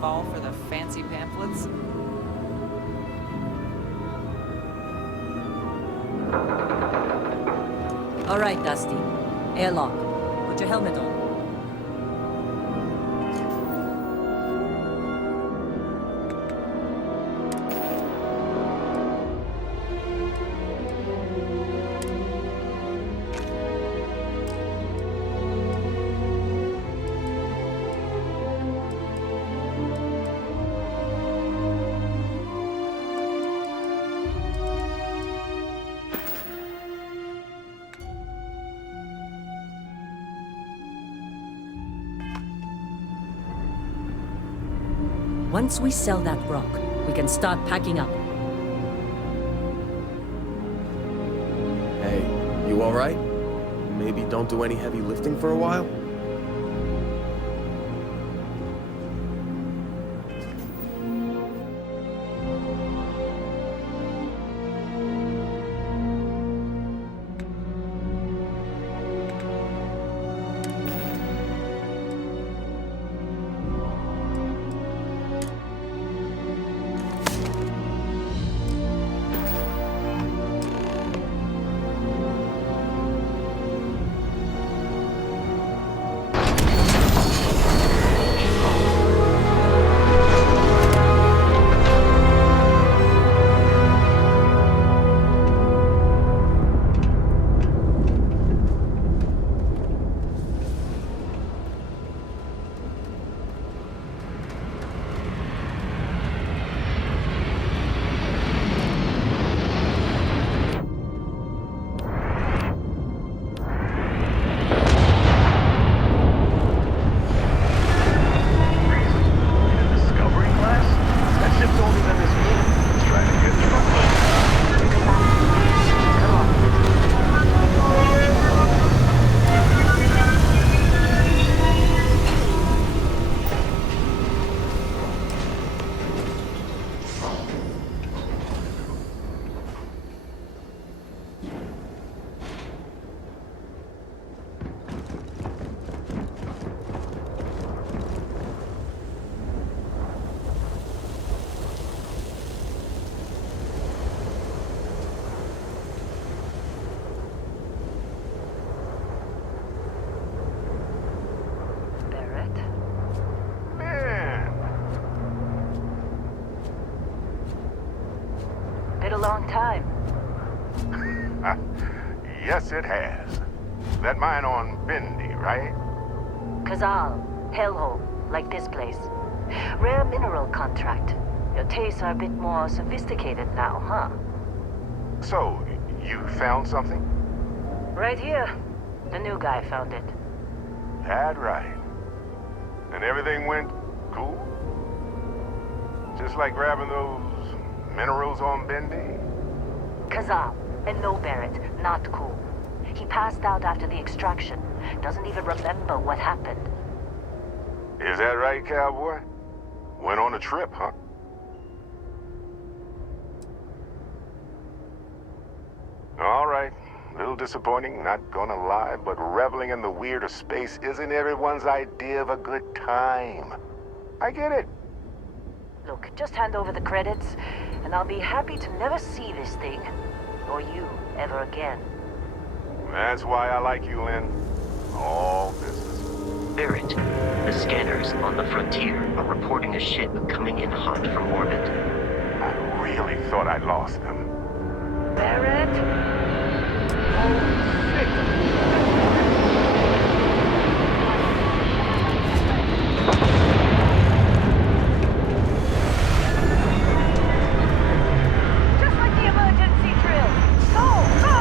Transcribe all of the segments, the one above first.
fall for the fancy pamphlets? All right, Dusty. Airlock. Put your helmet on. Once we sell that rock, we can start packing up. Hey, you alright? Maybe don't do any heavy lifting for a while? Been a long time. Yes, it has. That mine on Bendy, right? Kazal, hellhole, like this place. Rare mineral contract. Your tastes are a bit more sophisticated now, huh? So, you found something? Right here. The new guy found it. That right. And everything went cool? Just like grabbing those minerals on Bendy? Kazal, and no Barrett, not cool. He passed out after the extraction. Doesn't even remember what happened. Is that right, cowboy? Went on a trip, huh? All right. A little disappointing, not gonna lie, but reveling in the weird of space isn't everyone's idea of a good time. I get it. Look, just hand over the credits, and I'll be happy to never see this thing, or you, ever again. That's why I like you, Lynn. All business. Barrett, the scanners on the frontier are reporting a ship coming in hot from orbit. I really thought I'd lost them. Barrett? Just like the emergency drill! Go! Go!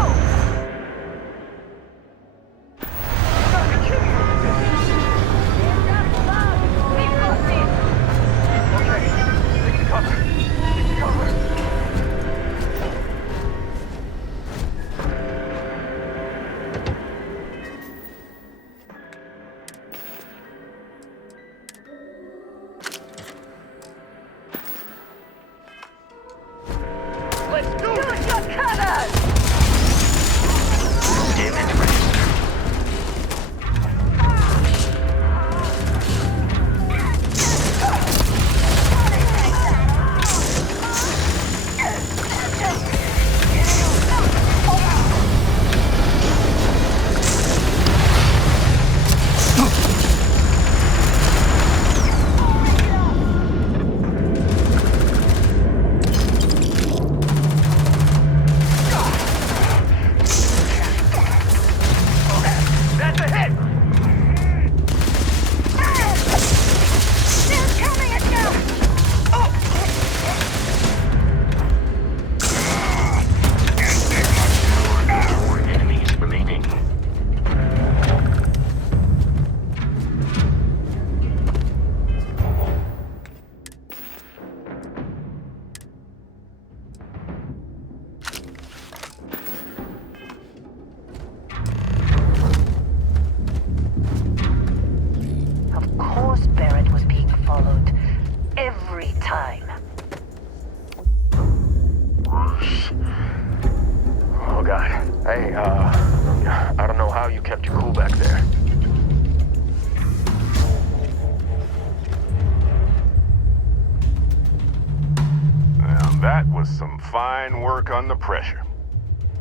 work under pressure.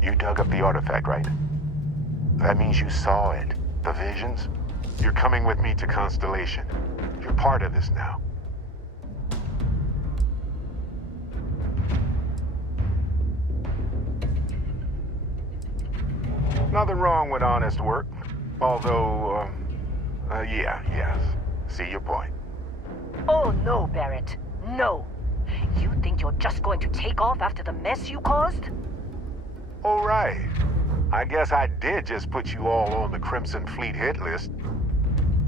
You dug up the artifact, right? That means you saw it. The visions? You're coming with me to Constellation. You're part of this now. Nothing wrong with honest work. Although, yes. See your point. Oh no, Barrett. No. You think you're just going to take off after the mess you caused? All right. I guess I did just put you all on the Crimson Fleet hit list.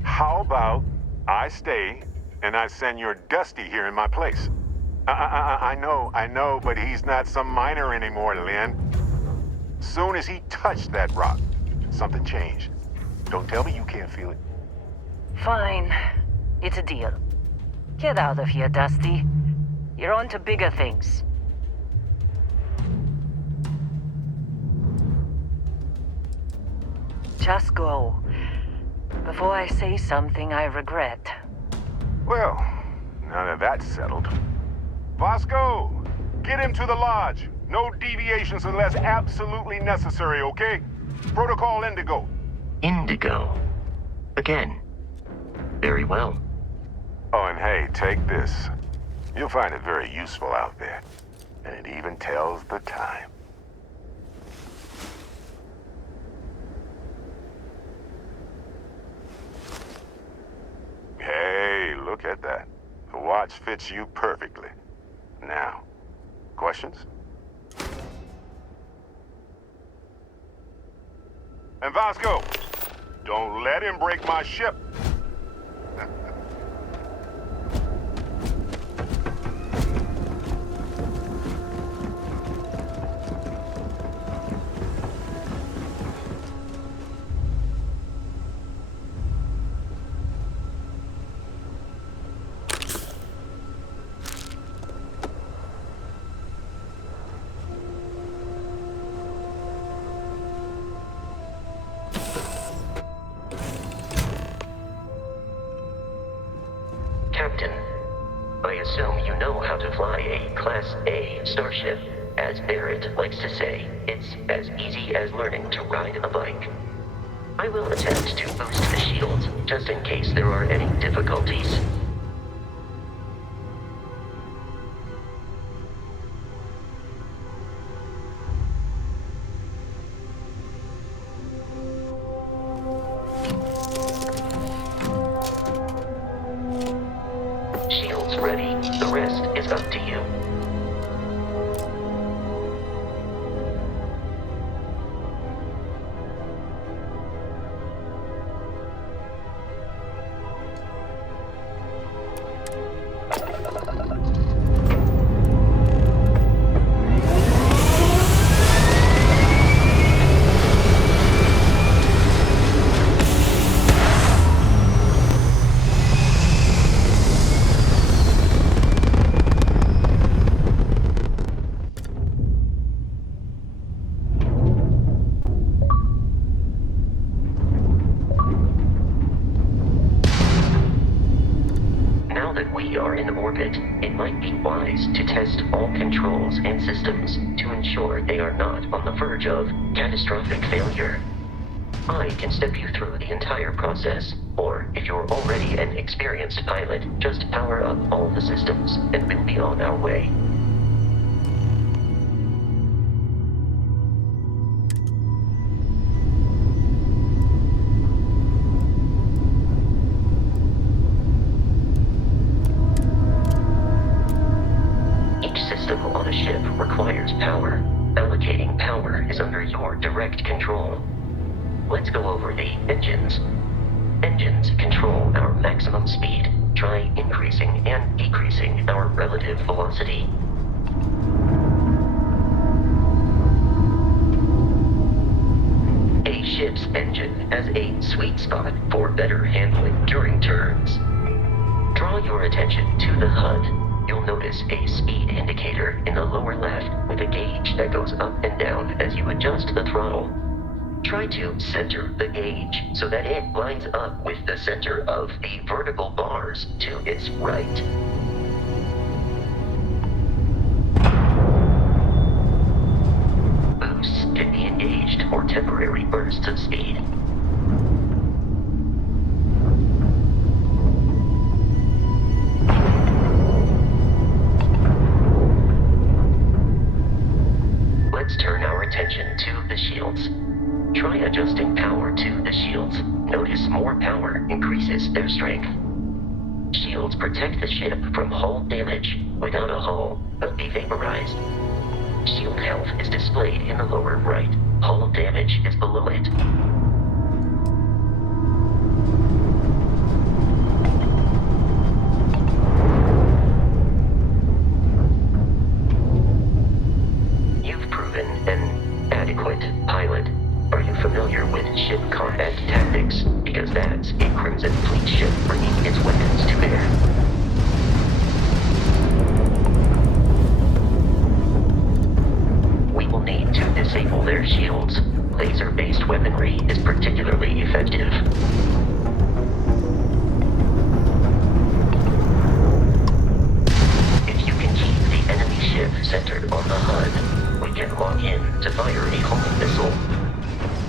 How about I stay and I send your Dusty here in my place? I know, but he's not some miner anymore, Lynn. Soon as he touched that rock, something changed. Don't tell me you can't feel it. Fine. It's a deal. Get out of here, Dusty. You're on to bigger things. Just go. Before I say something I regret. Well, now that that's settled. Vasco, get him to the lodge. No deviations unless absolutely necessary, okay? Protocol Indigo. Indigo. Again. Very well. Oh, and hey, take this. You'll find it very useful out there. And it even tells the time. Hey, look at that. The watch fits you perfectly. Now, questions? And Vasco, don't let him break my ship. Captain, I assume you know how to fly a Class A starship. As Barrett likes to say, it's as easy as learning to ride a bike. I will attempt to boost the shields, just in case there are any difficulties. Shields ready. The rest is up to you. Now that we are in orbit, it might be wise to test all controls and systems to ensure they are not on the verge of catastrophic failure. I can step you through the entire process, or if you're already an experienced pilot, just power up all the systems and we'll be on our way. Each system on a ship requires power. Allocating power is under your direct control. Let's go over the engines. Engines control our maximum speed. Try increasing and decreasing our relative velocity. A ship's engine has a sweet spot for better handling during turns. Draw your attention to the HUD. You'll notice a speed indicator in the lower left with a gauge that goes up and down as you adjust the throttle. Try to center the gauge so that it lines up with the center of the vertical bars to its right. bursts of speed. Let's turn our attention to the shields. Try adjusting power to the shields. Notice more power increases their strength. Shields protect the ship from hull damage. Without a hull, but be vaporized. Shield health is displayed in the lower right. Hull damage is below it. You've proven an adequate pilot. Are you familiar with ship combat tactics? Because that's a Crimson Fleet ship bringing its weapons to bear. We will need to disable their shields. Laser-based weaponry is particularly effective. If you can keep the enemy ship centered on the HUD, we can lock in to fire a homing missile.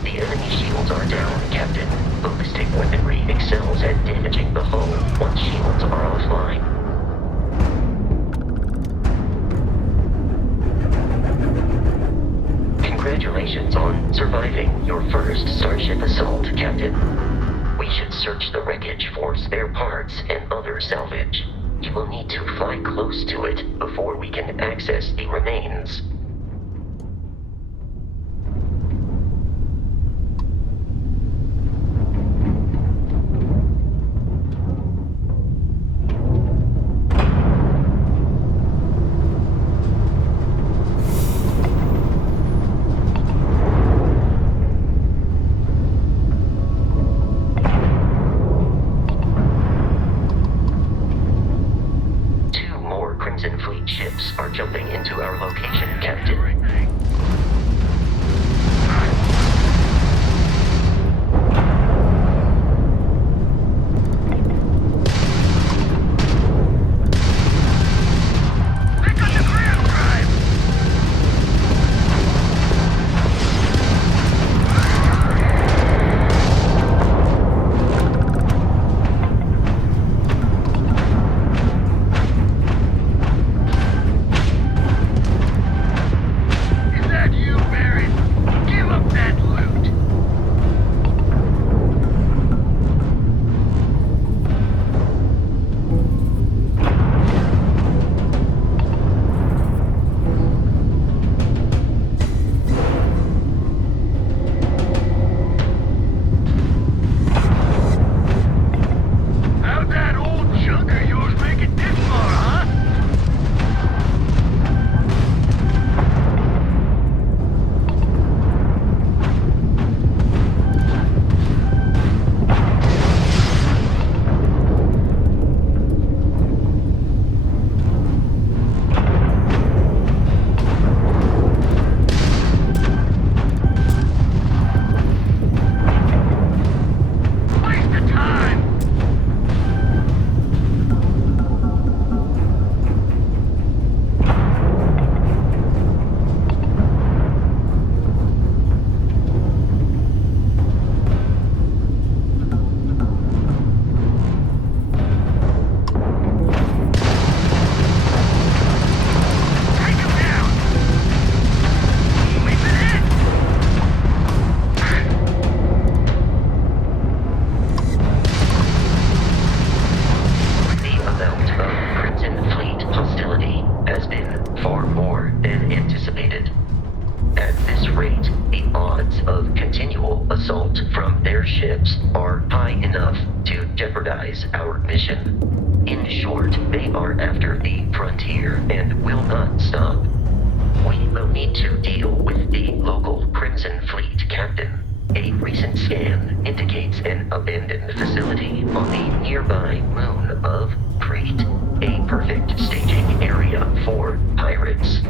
The enemy shields are down, Captain. Ballistic weaponry excels at damaging the hull once shields are offline. Congratulations on surviving your first Starship assault, Captain. We should search the wreckage for spare parts and other salvage. You will need to fly close to it before we can access the remains. Ships are jumping into our location, Captain. assault from their ships are high enough to jeopardize our mission. In short, they are after the frontier and will not stop. We will need to deal with the local Crimson Fleet captain. A recent scan indicates an abandoned facility on the nearby moon of Crete, a perfect staging area for pirates.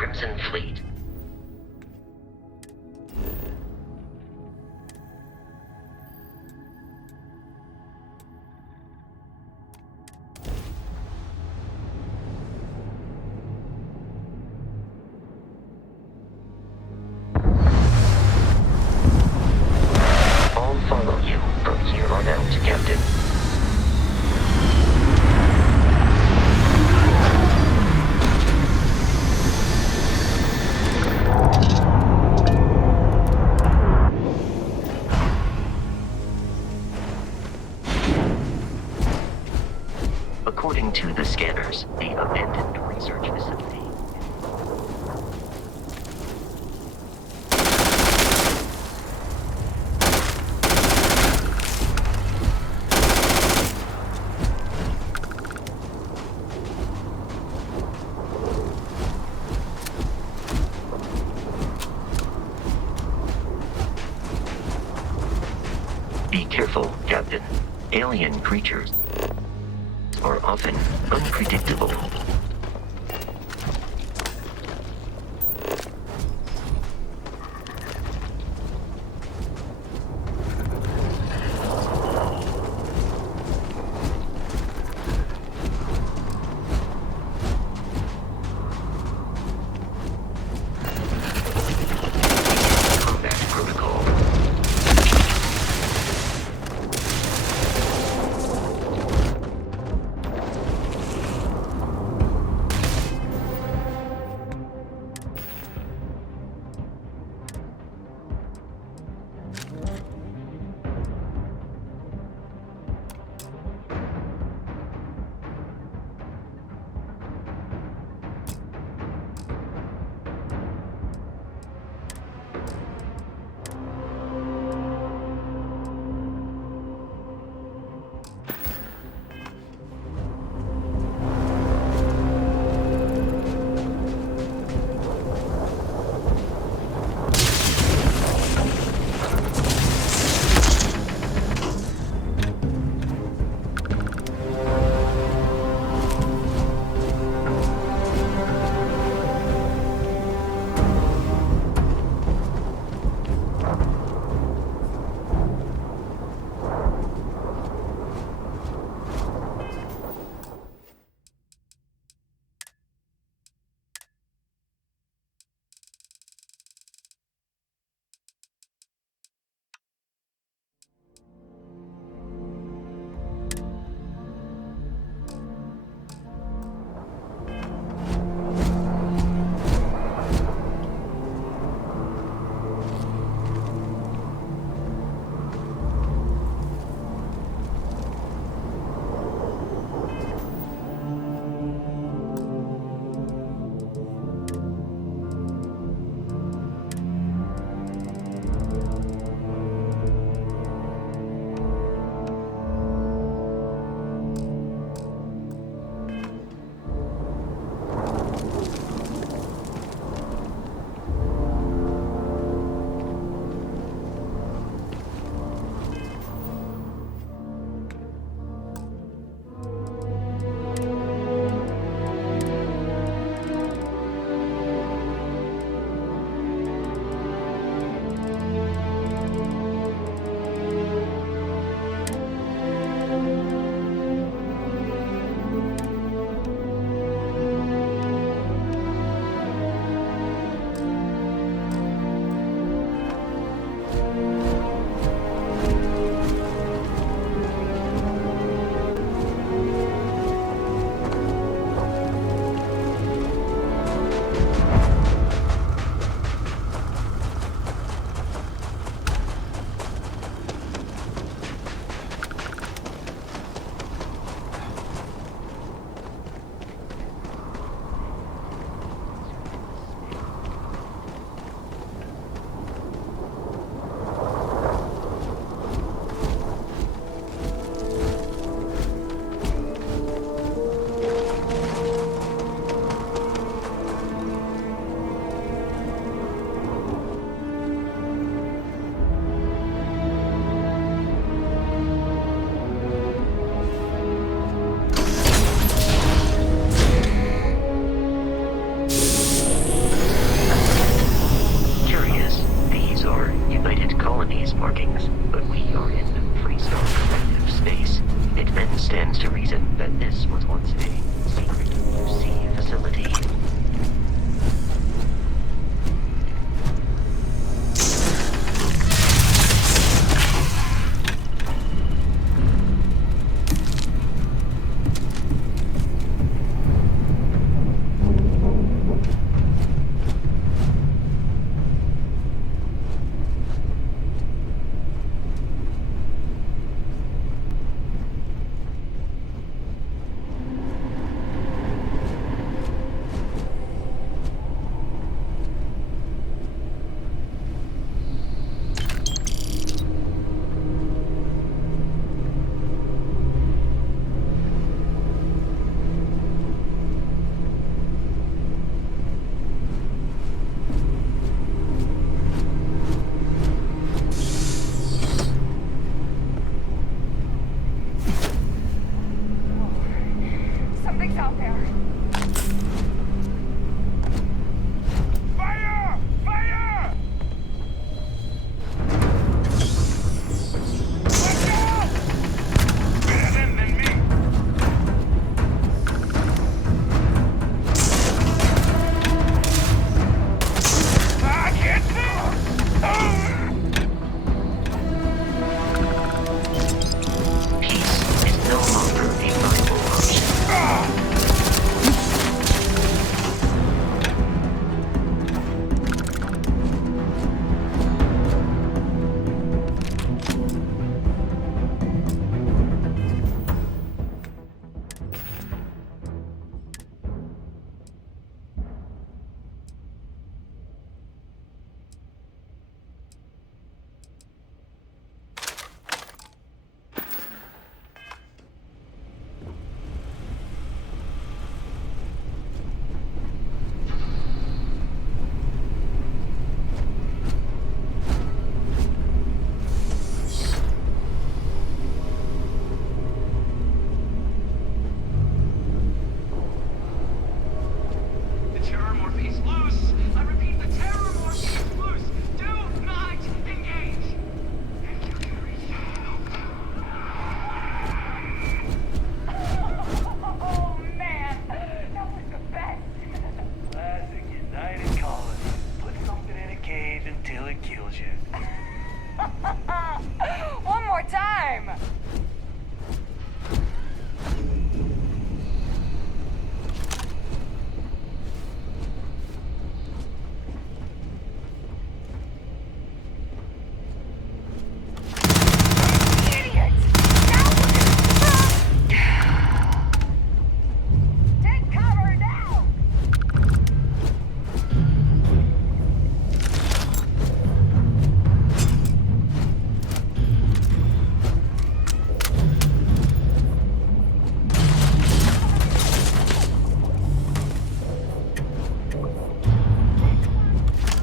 Crimson Fleet. I'll follow you from here on out, Captain. According to the scanners, the abandoned research facility. Be careful, Captain. Alien creatures are often unpredictable. Combat protocol.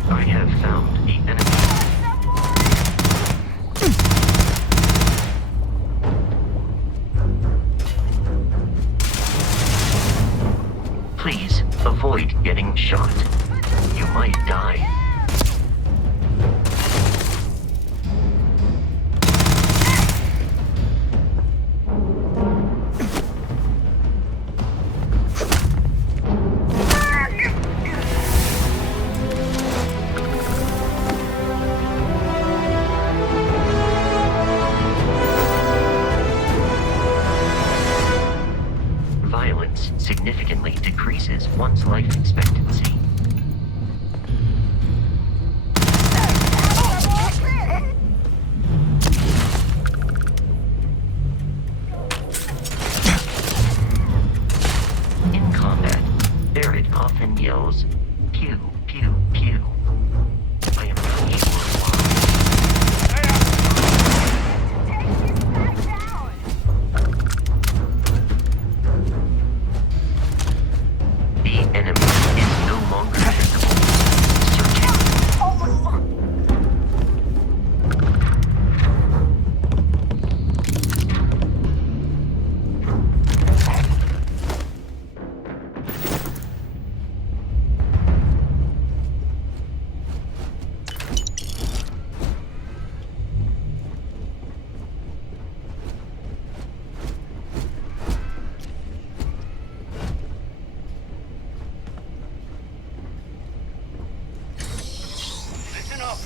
I have found the enemy. Please avoid getting shot. You might die. Violence significantly decreases one's life expectancy. In combat, Barrett often yells, "Pew, pew, pew." I am not sure why. The enemy is no longer visible. Searching. Listen up!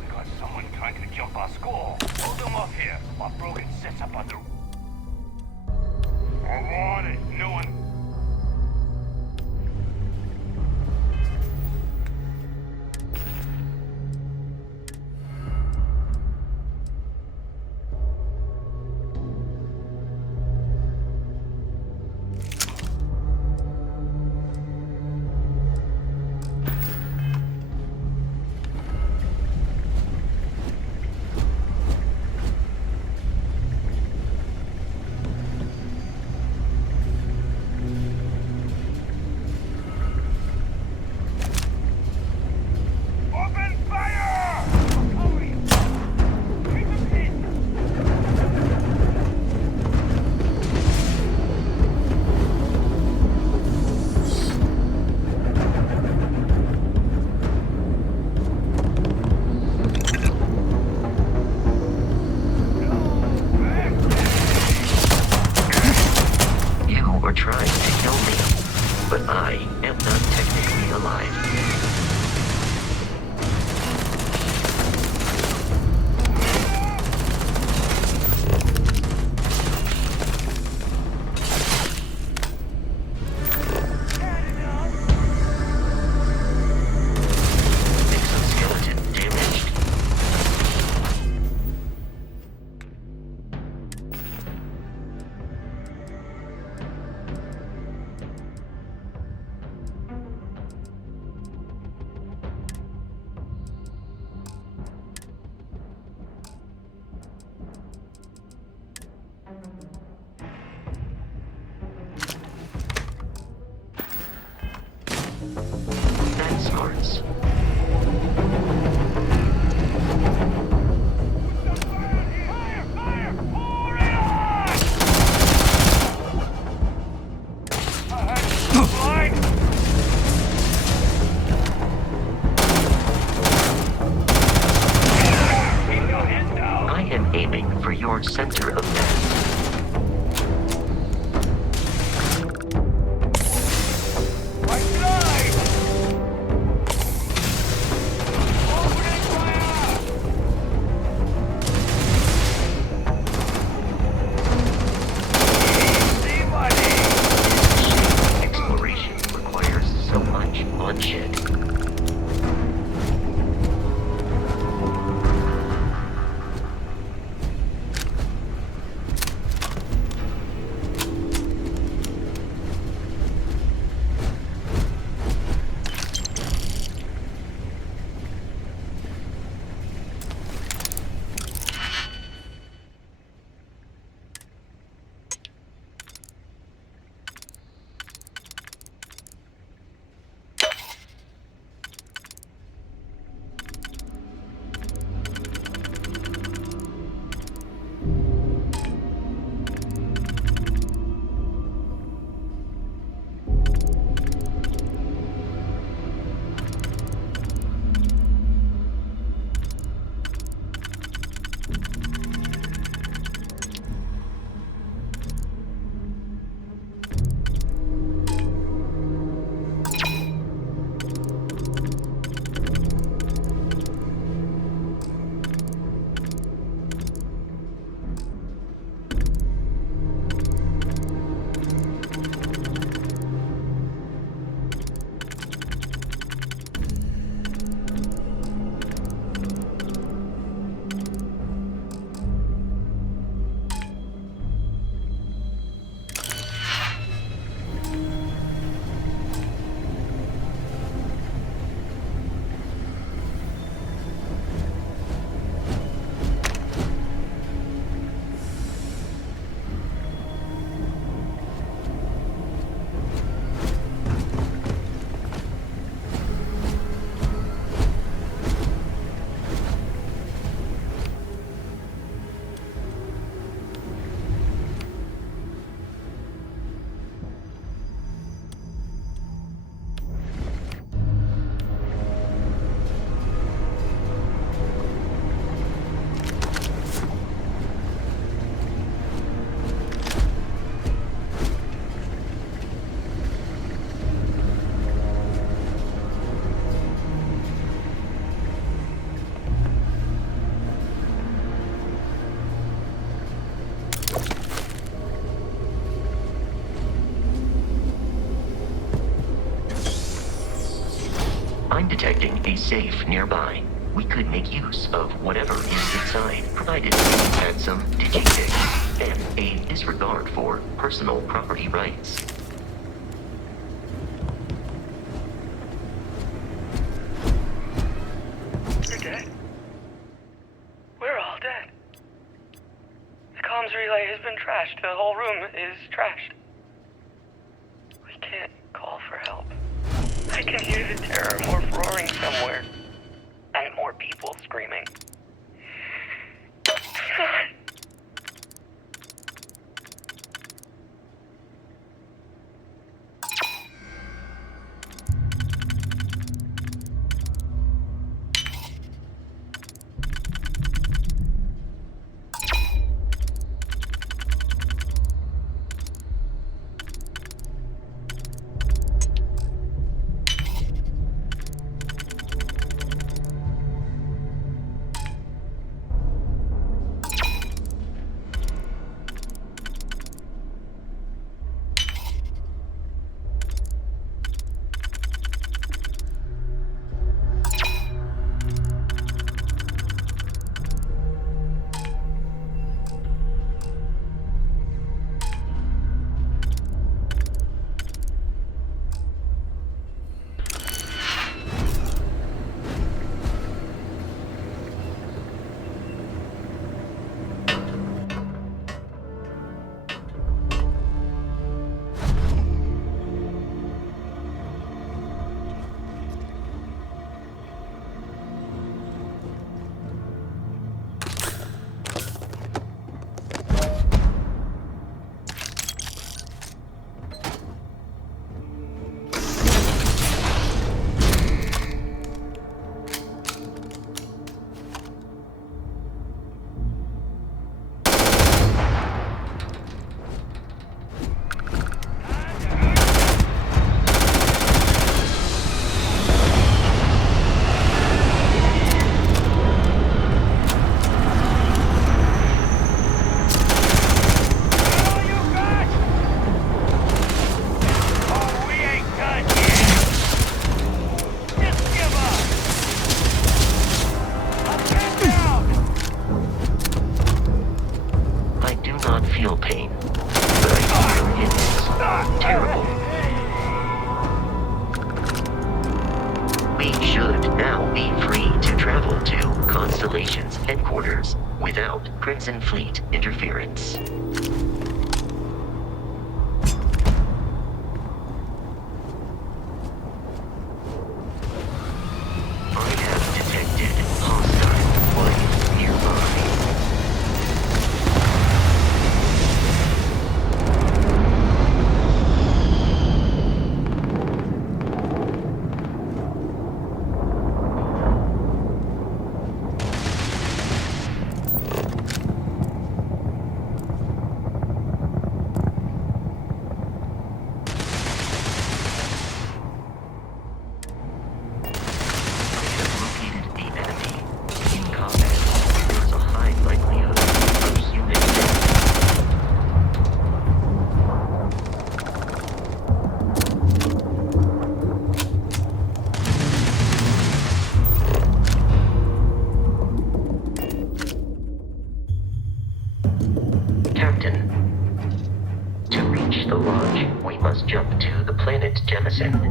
We got someone trying to jump our school. Hold them up here while Brogan sets up on the... I'm on it. No one... Open fire! Cover you! Keep them hit! You were trying to kill me, but I am not technically alive. Exoskeleton damaged. That smarts. Fire! Fire! Pour it on! I had you blind! Keep your head down! I am aiming for your center of mass. Right side! Opening fire! Easy, buddy! Exploration requires so much bloodshed. detecting a safe nearby. We could make use of whatever is inside, provided we had some digitics and a disregard for personal property rights. You're dead? We're all dead. The comms relay has been trashed. The whole room is trashed. We can't call for help. I can hear the terror morph roaring somewhere. And more people screaming. feel pain, but I fear it is terrible. We should now be free to travel to Constellation's headquarters without Crimson Fleet interference. I have detected hostile life nearby.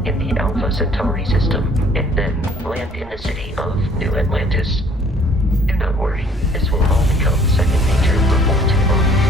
In the Alpha Centauri system, and then land in the city of New Atlantis. Do not worry, this will all become second nature before too long.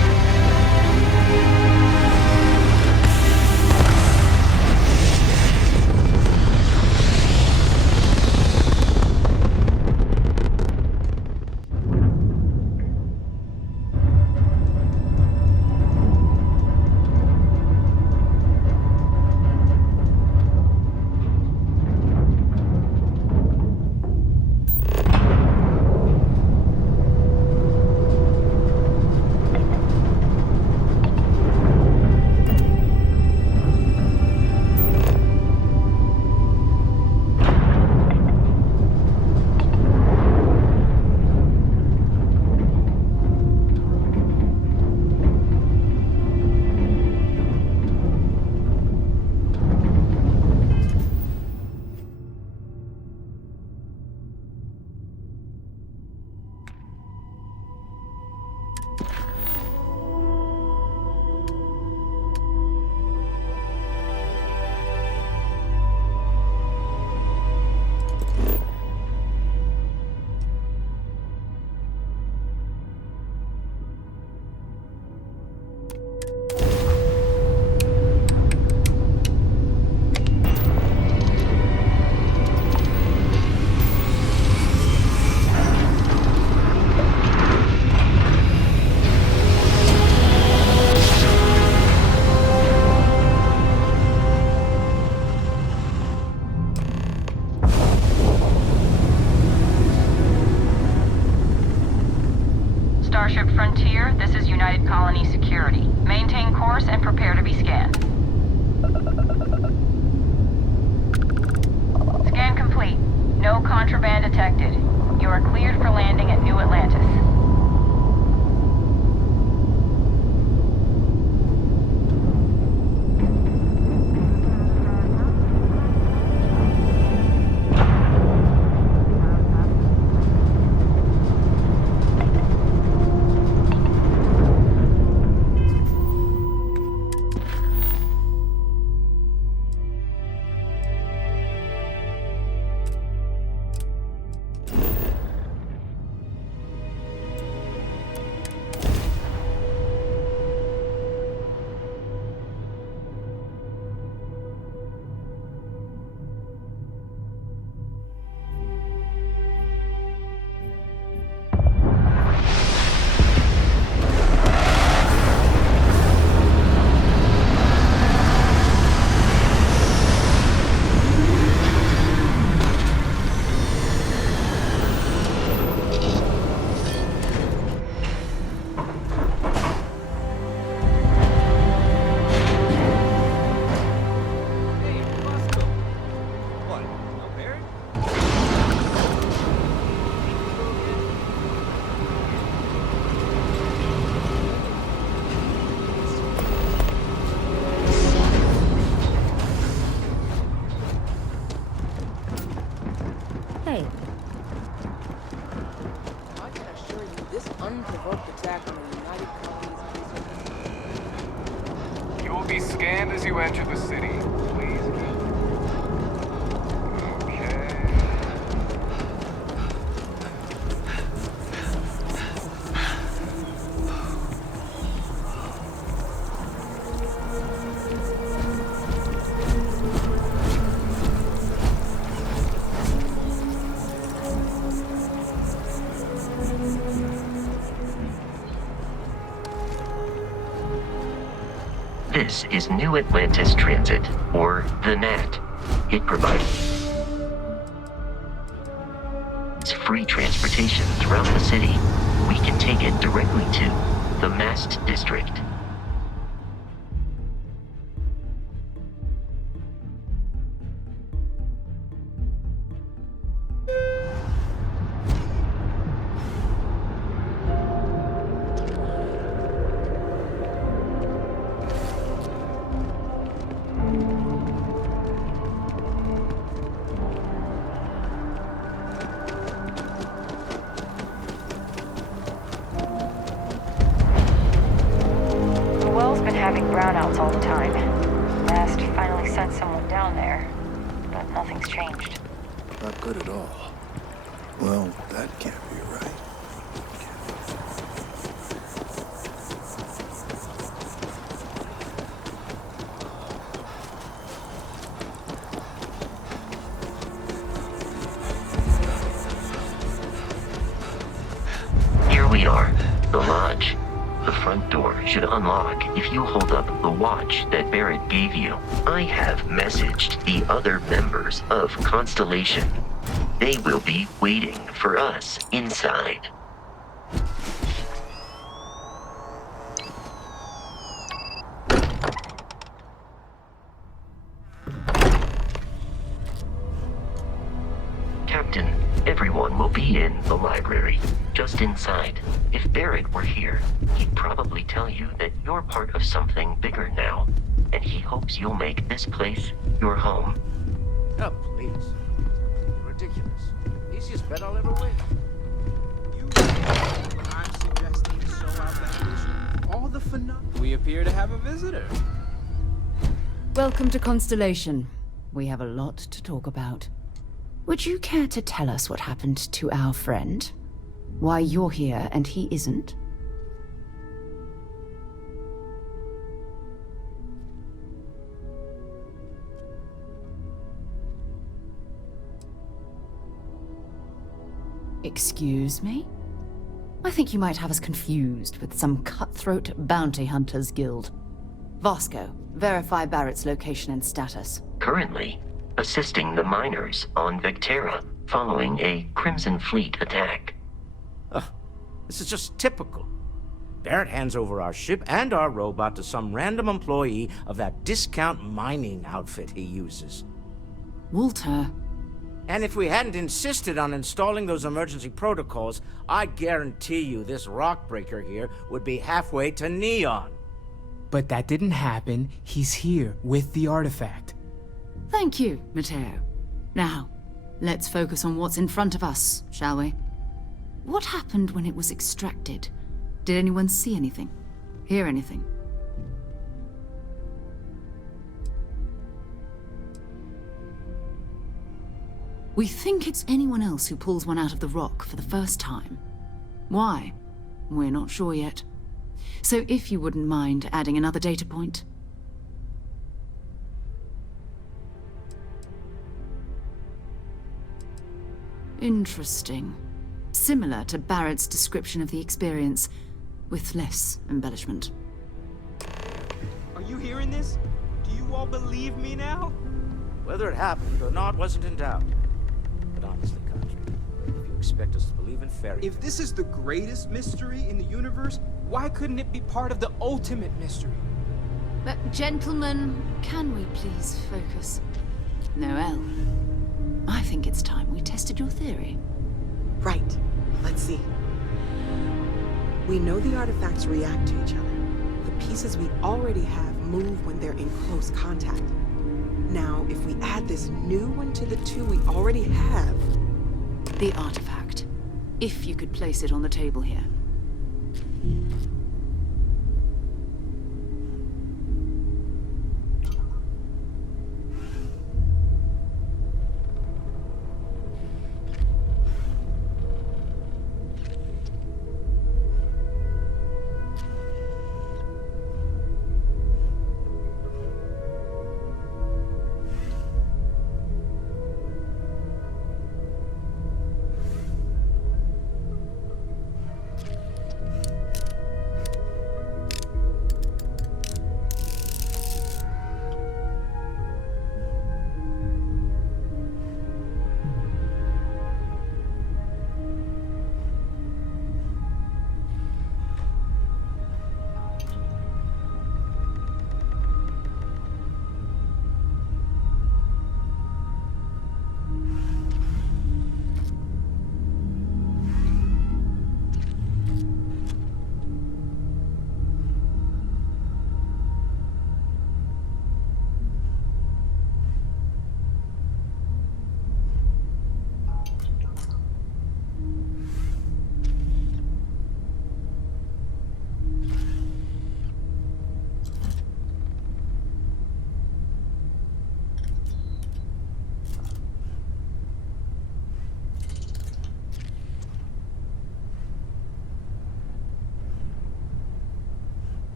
Starship Frontier, this is United Colony Security. Maintain course and prepare to be scanned. Scan complete. No contraband detected. You are cleared for landing at New Atlantis. Hey, I can assure you this unprovoked attack on the United Colonies. You will be scanned as you enter the city. Please keep. Okay. This is New Atlantis Transit, or the NAT. It provides free transportation throughout the city. We can take it directly to the Mast District. Having brownouts all the time. Mast finally sent someone down there, but nothing's changed. Not good at all. Well, that can't be right. Here we are, the lodge. The front door should unlock if you hold up the watch that Barrett gave you. I have messaged the other members of Constellation. They will be waiting for us inside. Captain, everyone will be in the library, just inside. If Barrett were here, he'd probably tell you that you're part of something bigger now, and he hopes you'll make this place your home. Oh, please. Ridiculous. Easiest bet I'll ever win. I'm suggesting so outlandish. All the phenomena. We appear to have a visitor. welcome to Constellation. We have a lot to talk about. Would you care to tell us what happened to our friend? Why you're here and he isn't? Excuse me? I think you might have us confused with some cutthroat bounty hunters guild. Vasco, verify Barrett's location and status. Currently, assisting the miners on Vectera following a Crimson Fleet attack. This is just typical. Barrett hands over our ship and our robot to some random employee of that discount mining outfit he uses. Walter. And if we hadn't insisted on installing those emergency protocols, I guarantee you this rock breaker here would be halfway to Neon. But that didn't happen. He's here with the artifact. Thank you, Matteo. Now, let's focus on what's in front of us, shall we? What happened when it was extracted? Did anyone see anything? Hear anything? We think it's anyone else who pulls one out of the rock for the first time. Why? We're not sure yet. So if you wouldn't mind adding another data point. Interesting. Similar to Barrett's description of the experience, with less embellishment. Are you hearing this? Do you all believe me now? Whether it happened or not wasn't in doubt. But honestly, Country, if you expect us to believe in fairy... If this is the greatest mystery in the universe, why couldn't it be part of the ultimate mystery? But gentlemen, can we please focus? Noelle, I think it's time we tested your theory. Right. Let's see. We know the artifacts react to each other. The pieces we already have move when they're in close contact. Now, if we add this new one to the two we already have... The artifact. If you could place it on the table here.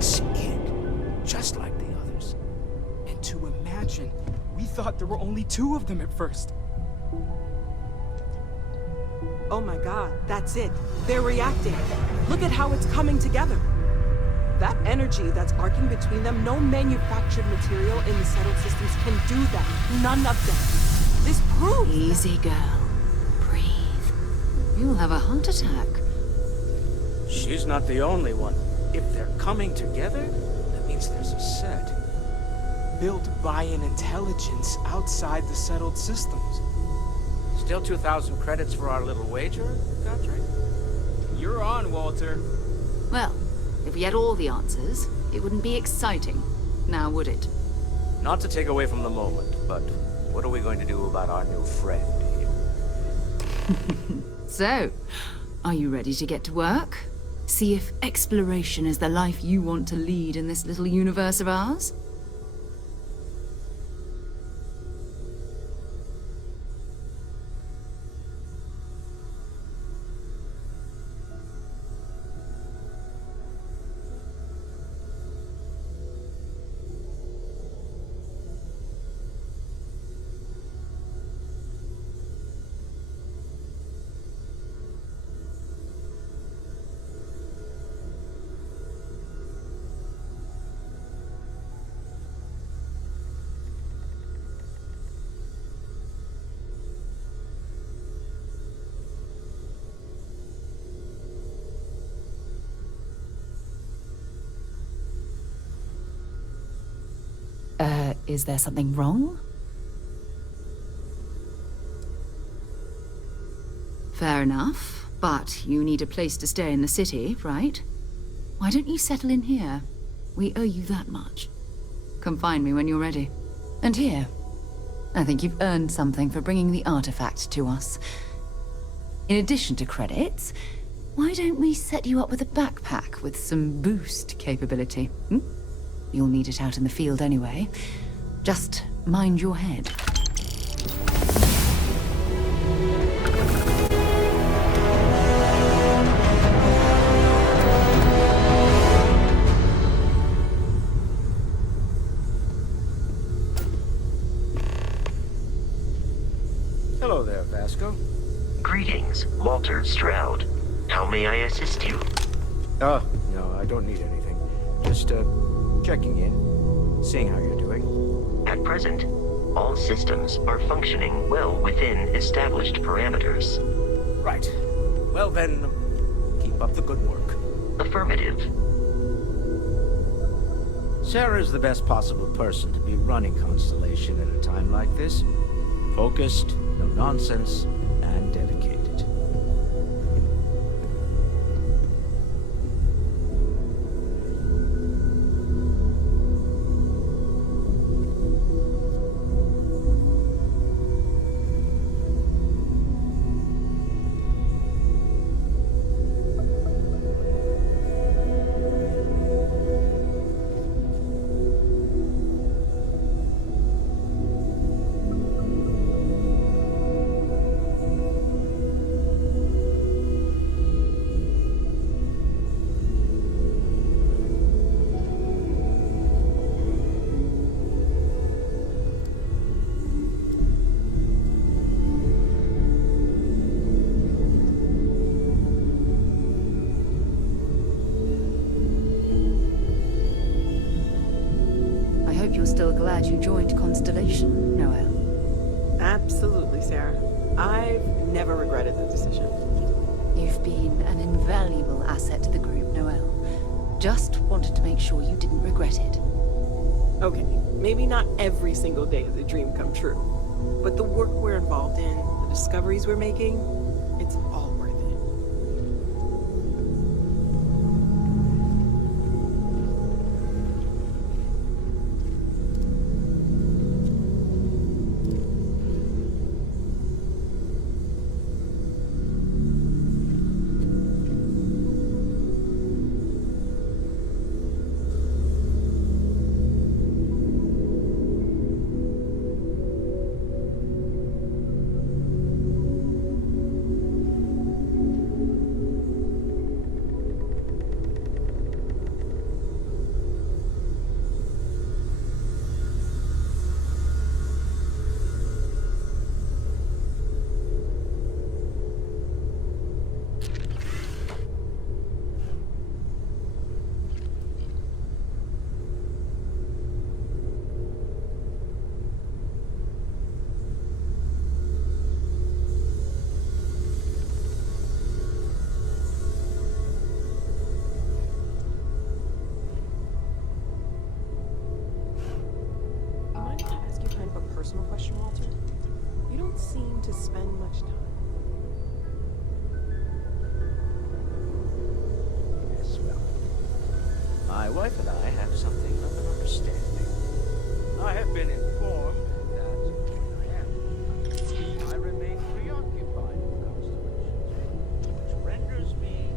That's it. Just like the others. And to imagine, we thought there were only 2 of them at first. Oh my god, that's it. They're reacting. Look at how it's coming together. That energy that's arcing between them, no manufactured material in the settled systems can do that. None of them. This proves... Easy, girl. Breathe. You'll have a heart attack. She's not the only one. If they're coming together, that means there's a set. Built by an intelligence outside the settled systems. Still 2,000 credits for our little wager, Country? You're on, Walter. Well, if we had all the answers, it wouldn't be exciting, now would it? Not to take away from the moment, but what are we going to do about our new friend here? So, are you ready to get to work? See if exploration is the life you want to lead in this little universe of ours? Is there something wrong? Fair enough, but you need a place to stay in the city, right? Why don't you settle in here? We owe you that much. Come find me when you're ready. And here, I think you've earned something for bringing the artifact to us. In addition to credits, why don't we set you up with a backpack with some boost capability? You'll need it out in the field anyway. Just mind your head. Hello there, Vasco. Greetings, Walter Stroud. How may I assist you? Oh, no, I don't need anything. Just, checking in, seeing how you're doing. At present, all systems are functioning well within established parameters. Right. Well then, keep up the good work. Affirmative. Sarah's the best possible person to be running Constellation at a time like this. Focused, no nonsense, and dedicated. You're still glad you joined Constellation, Noel? Absolutely, Sarah. I've never regretted the decision. You've been an invaluable asset to the group, Noel. Just wanted to make sure you didn't regret it. Okay, maybe not every single day is a dream come true, but the work we're involved in, the discoveries we're making, it's all worth it. Personal question, Walter. You don't seem to spend much time. Yes, well, my wife and I have something of an understanding. I have been informed that I remain preoccupied with constellations, which renders me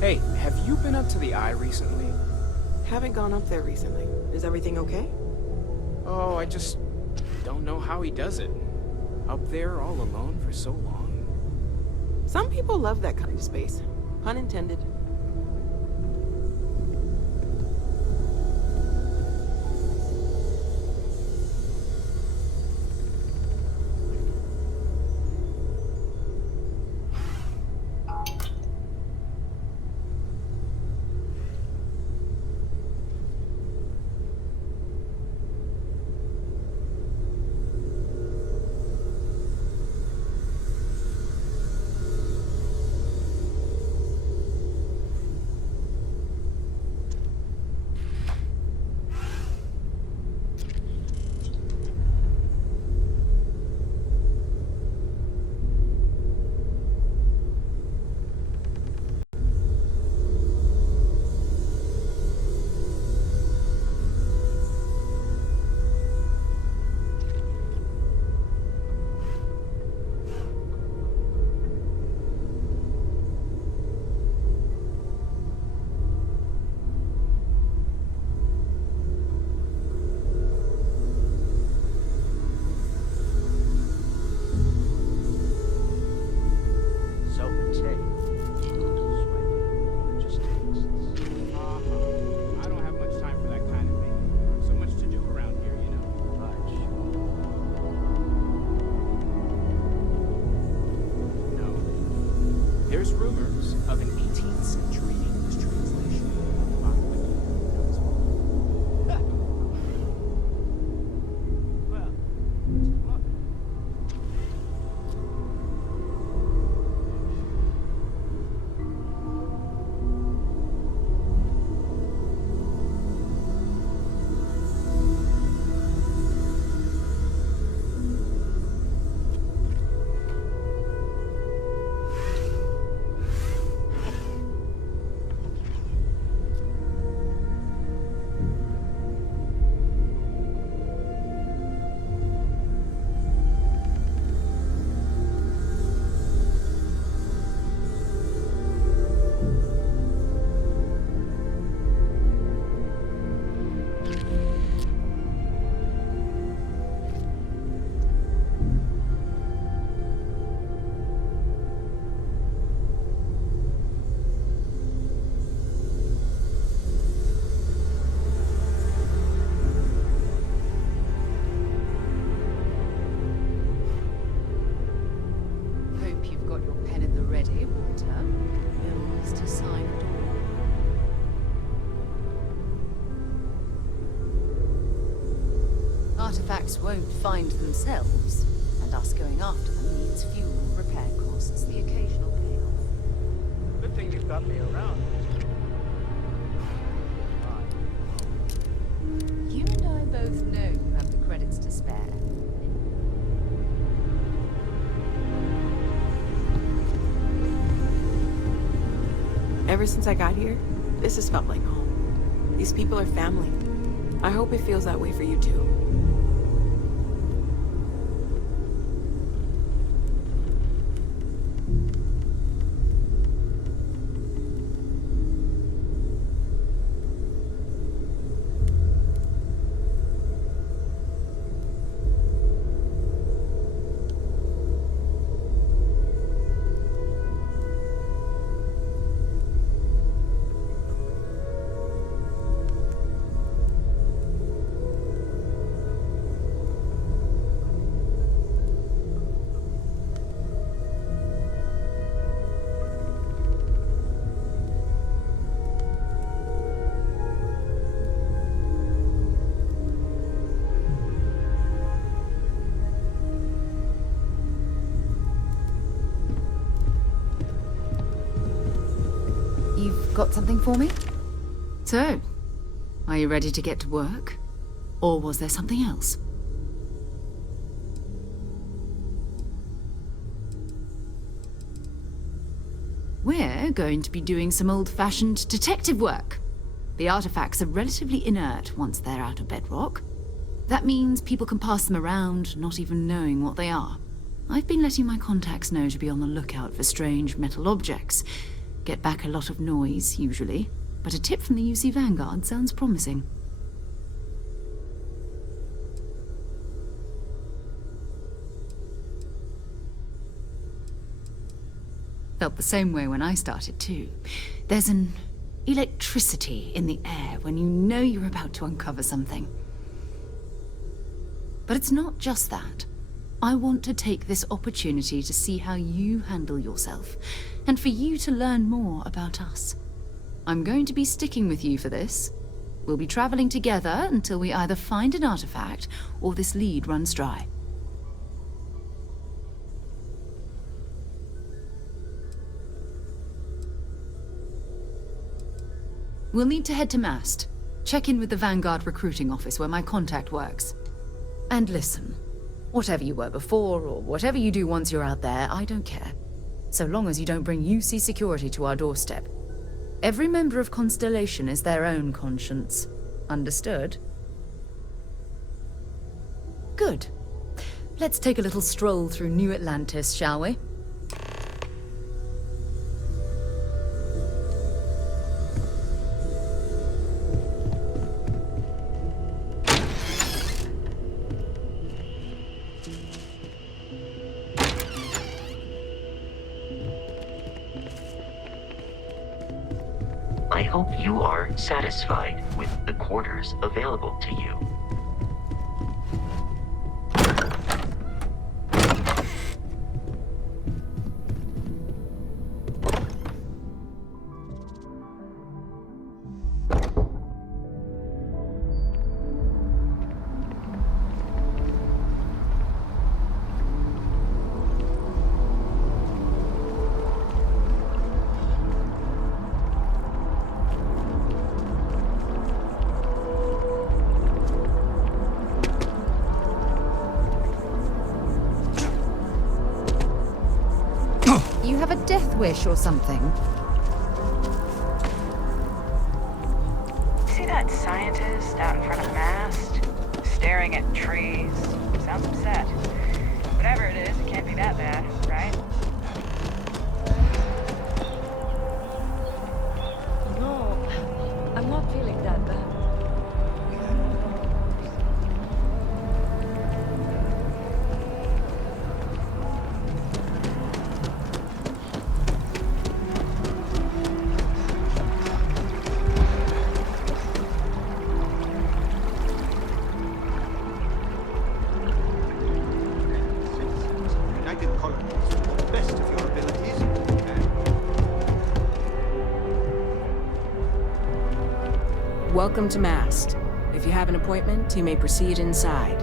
Hey, have you been up to the Eye recently? Haven't gone up there recently. Is everything okay? Oh, I just don't know how he does it. Up there all alone for so long. Some people love that kind of space. Pun intended. I don't have much time for that kind of thing. So much to do around here, you know. No. There's rumors of an 18th century English translation of well, look. Artifacts won't find themselves, and us going after them means fuel, repair costs, the occasional payoff. Good thing you've got me around. You and I both know you have the credits to spare. Ever since I got here, this has felt like home. These people are family. I hope it feels that way for you too. Got something for me? So, are you ready to get to work? Or was there something else? We're going to be doing some old-fashioned detective work. The artifacts are relatively inert once they're out of bedrock. That means people can pass them around, not even knowing what they are. I've been letting my contacts know to be on the lookout for strange metal objects. Get back a lot of noise, usually, but a tip from the UC Vanguard sounds promising. Felt the same way when I started, too. There's an electricity in the air when you know you're about to uncover something. But it's not just that. I want to take this opportunity to see how you handle yourself, and for you to learn more about us. I'm going to be sticking with you for this. We'll be traveling together until we either find an artifact or this lead runs dry. We'll need to head to Mast. Check in with the Vanguard recruiting office where my contact works. And listen, whatever you were before, or whatever you do once you're out there, I don't care. So long as you don't bring UC security to our doorstep. Every member of Constellation is their own conscience. Understood? Good. Let's take a little stroll through New Atlantis, shall we? I hope you are satisfied with the quarters available to you. You have a death wish or something? See that scientist out in front of Mast? Staring at trees. Sounds upset. Whatever it is, it can't be that bad, right? No, I'm not feeling that bad. Welcome to Mast. If you have an appointment, you may proceed inside.